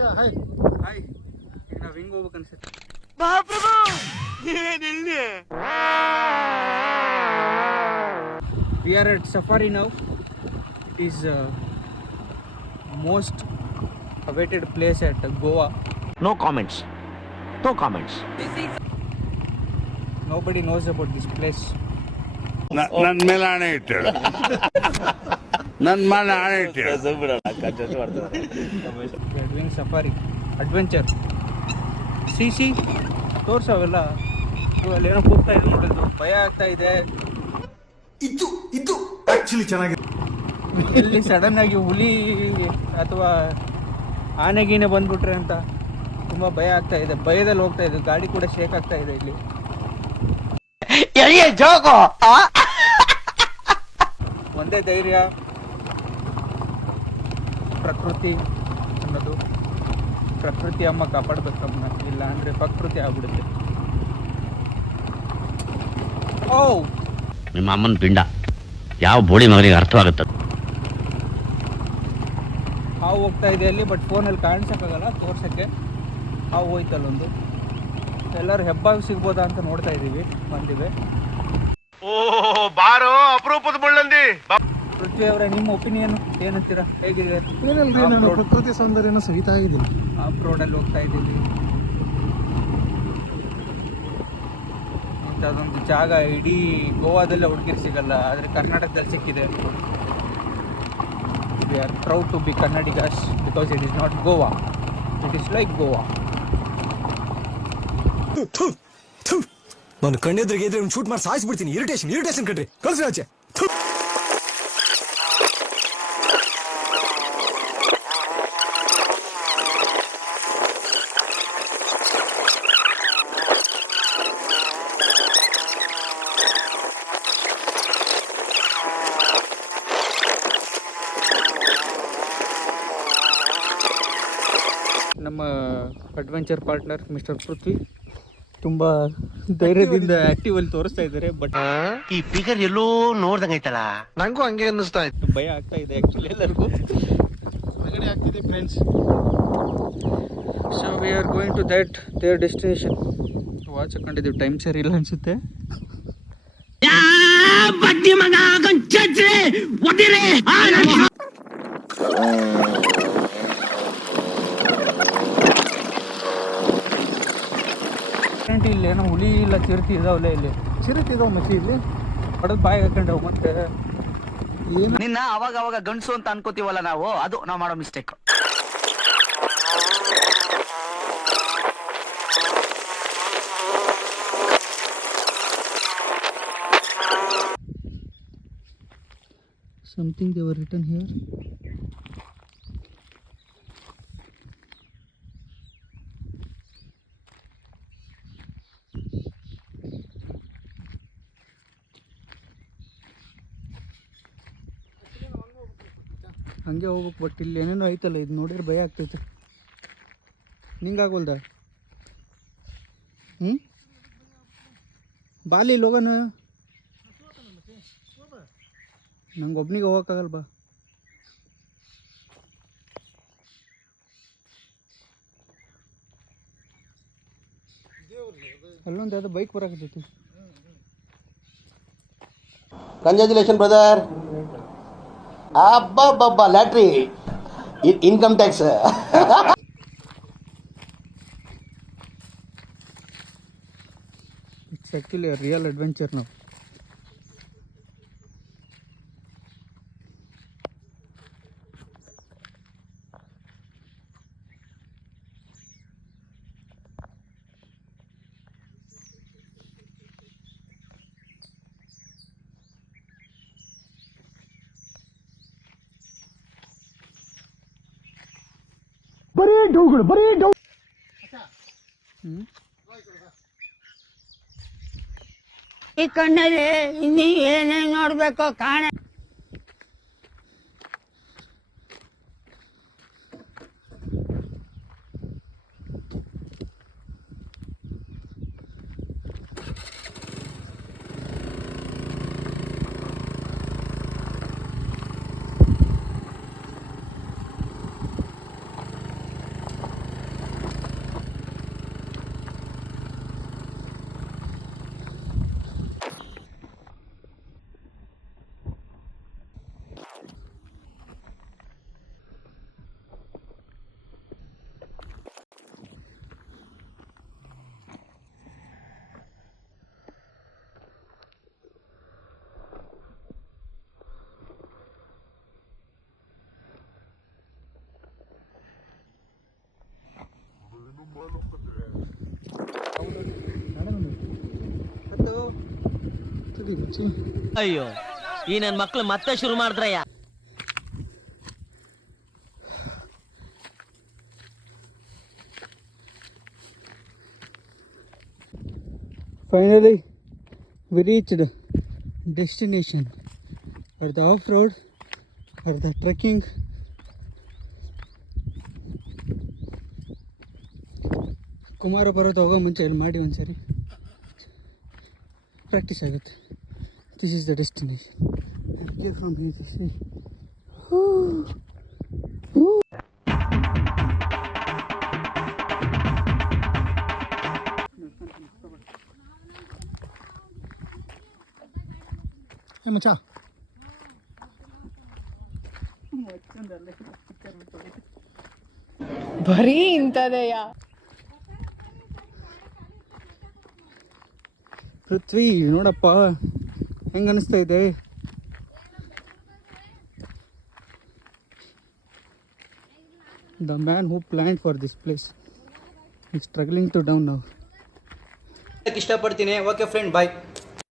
Hi hi. ಈಗ ನಾವು ಹಿಂಗೆ ಹೋಗ್ಬೇಕು ಅನ್ಸುತ್ತೆ. We are at Safari now. It is most awaited place at Goa. No comments. No comments. Nobody knows about this place. ನನ್ನ ಮೇಲೆ ಆಣೆ ಇಟ್ಟಳು. ನನ್ನ ಮೇಲೆ ಆಣೆ ಇಟ್ಟಳು. We are doing safari adventure. See ತೋರ್ಸು ಅವೆಲ್ಲ. ಅಲ್ಲಿ ಏನೋ ಕೂಗ್ತಾ ಇದೆ ನೋಡಿದ್ರು, ಭಯ ಆಗ್ತಾ ಇದೆ. ಇದು ಆಕ್ಚುಲಿ ಚೆನ್ನಾಗಿದೆ. ಇಲ್ಲಿ ಸಡನ್ ಆಗಿ ಹುಲಿ ಅಥವಾ ಆನೆಗೀನೆ ಬಂದ್ಬಿಟ್ರೆ ಅಂತ ತುಂಬಾ ಭಯ ಆಗ್ತಾ ಇದೆ. ಭಯದಲ್ಲಿ ಹೋಗ್ತಾ ಇದೆ. ಗಾಡಿ ಕೂಡ ಶೇಕ್ ಆಗ್ತಾ ಇದೆ ಇಲ್ಲಿ. ಒಂದೇ ಧೈರ್ಯ, ಪ್ರಕೃತಿ ಅನ್ನೋದು. ಪ್ರಕೃತಿ ಅಮ್ಮ ಕಾಪಾಡ್ಬೇಕು ನಮ್ಮನ್ನ, ಇಲ್ಲ ಅಂದ್ರೆ ಪ್ರಕೃತಿ ಆಗ್ಬಿಡುತ್ತೆ. ಓ ನಿಮ್ಮ ಅಮ್ಮನ ಪಿಂಡ ಯಾವ ಬೋಳಿ ಮಗನಿಗೆ ಅರ್ಥವಾಗುತ್ತದೆ. ಹಾವು ಹೋಗ್ತಾ ಇದೆ ಅಲ್ಲಿ, ಬಟ್ ಫೋನಲ್ಲಿ ಕಾಣಿಸೋಕ್ಕಾಗಲ್ಲ ತೋರ್ಸೋಕ್ಕೆ. ಹಾವು ಹೋಯ್ತಲ್ಲೊಂದು. ಎಲ್ಲರೂ ಹೆಬ್ಬಾವು ಸಿಗ್ಬೋದಾ ಅಂತ ನೋಡ್ತಾ ಇದ್ದೀವಿ. ಬಂದಿವೆ. ಓ ಬಾರೋ ಅಪರೂಪದ ಮುಳ್ಳಂದಿ. ಪೃಥ್ವಿ ಅವರೇ, ನಿಮ್ಮ ಒಪಿನಿಯನ್ ಏನಂತೀರಾ? ಹೇಗಿದೆ? ಏನಲ್ರಿ, ನಾನು ಪ್ರಕೃತಿ ಸೌಂದರ್ಯನ ಸಹಿತಾ ಇದ್ದೀನಿ. ಆಫ್ ರೋಡಲ್ಲಿ ಹೋಗ್ತಾ ಇದ್ದೀವಿ. ಇಂಥದ್ದೊಂದು ಜಾಗ ಇಡೀ ಗೋವಾದಲ್ಲೇ ಹುಡುಗಿರು ಸಿಗಲ್ಲ, ಆದರೆ ಕರ್ನಾಟಕದಲ್ಲಿ ಸಿಕ್ಕಿದೆ. We are proud to be Kannadigas because it is not Goa, it is like Goa. ನಾನು ಕಣ್ಣೆದ್ರಿಗೆ ಇದ್ರೆ ಒಂದು ಶೂಟ್ ಮಾಡಿ ಸಾಯಿಸ್ಬಿಡ್ತೀನಿ. ಇರಿಟೇಷನ್ ಕಣ್ರಿ, ಕಳ್ಸಿ ಆಚೆ. ನಮ್ಮ ಅಡ್ವೆಂಚರ್ ಪಾರ್ಟ್ನರ್ ಮಿಸ್ಟರ್ ಪೃಥ್ವಿ ತುಂಬ ಧೈರ್ಯದಿಂದ ಆಕ್ಟಿವಲ್ಲಿ ತೋರಿಸ್ತಾ ಇದ್ದಾರೆ. ಬಟ್ ಈ ಫಿಗರ್ ಎಲ್ಲೋ ನೋಡ್ದಂಗೈತಲ್ಲ, ನಂಗೂ ಹಂಗೆ ಅನ್ನಿಸ್ತಾ ಇತ್ತು. ಭಯ ಆಗ್ತಾ ಇದೆ ಆ್ಯಕ್ಚುಲಿ ಎಲ್ಲರಿಗೂ. ಹೊರಗಡೆ ಆಗ್ತಿದೆ friends. So we are going to their destination. Watch ಹಾಕೊಂಡಿದ್ದೀವಿ, ಟೈಮ್ ಸರಿ ಇಲ್ಲ ಅನಿಸುತ್ತೆ. ಇಲ್ಲಿ ಏನೋ ಹುಲಿ ಇಲ್ಲ ಚಿರತೆ ಇದಾವಲ್ಲ, ಇಲ್ಲಿ ಚಿರತೆ ಇದಾವ ಮಚ್ಚಿ ಇಲ್ಲಿ. ಹೊಡೆದು ಬಾಯಿಗೆ ಹಾಕೊಂಡು ಮತ್ತೆ ಏನು ನಿನ್ನ ಅವಾಗ ಗಂಡಸು ಅಂತ ಅನ್ಕೋತೀವಲ್ಲ ನಾವು, ಅದು ನಾವು ಮಾಡೋ mistake. something they were written here. ಹಂಗೆ ಹೋಗ್ಬೇಕು, ಬಟ್ ಇಲ್ಲಿ ಏನೇನೋ ಐತಲ್ಲ, ಇದು ನೋಡಿದ್ರೆ ಭಯ ಆಗ್ತೈತೆ. ನಿಂಗಾಗೋಲ್ದ? ಬಾಲಿ ಲೋಗನ ನಂಗೆ ಒಬ್ನಿಗೆ ಹೋಗೋಕ್ಕಾಗಲ್ಲ, ಬಾ. ಅಲ್ಲೊಂದು ಯಾವುದೋ ಬೈಕ್ ಬರಾಕತ್ತೈತಿ. Congratulation brother. ಅಬ್ಬಬ್ಬಬ್ಬ, lottery, income tax. It's actually a real adventure ನಾವು. ಈ ಕಣ್ಣಲ್ಲಿ ಇನ್ನೀ ಏನೇನು ನೋಡ್ಬೇಕು ಕಾಣ. ಅಯ್ಯೋ ಈ ನನ್ ಮಕ್ಳು ಮತ್ತೆ ಶುರು ಮಾಡಿದ್ರಯ್ಯ. Finally, we reached destination or the off-road or the trekking. Kumara ಪರ್ವತ ಹೋಗೋ ಮುಂಚೆ ಇಲ್ಲಿ ಮಾಡಿ ಒಂದ್ಸರಿ ಪ್ರಾಕ್ಟೀಸ್ ಆಗುತ್ತೆ. This is the destination from here. ಮಚ್ಚ ಬರೀ ಇಂಥದೆಯ. ಪೃಥ್ವಿ ನೋಡಪ್ಪ ಹೆಂಗೆ ಅನಿಸ್ತಾ ಇದೆ. The man who planned for this place is struggling to down now. ಇಷ್ಟಪಡ್ತೀನಿ. ಓಕೆ ಫ್ರೆಂಡ್, ಬಾಯ್.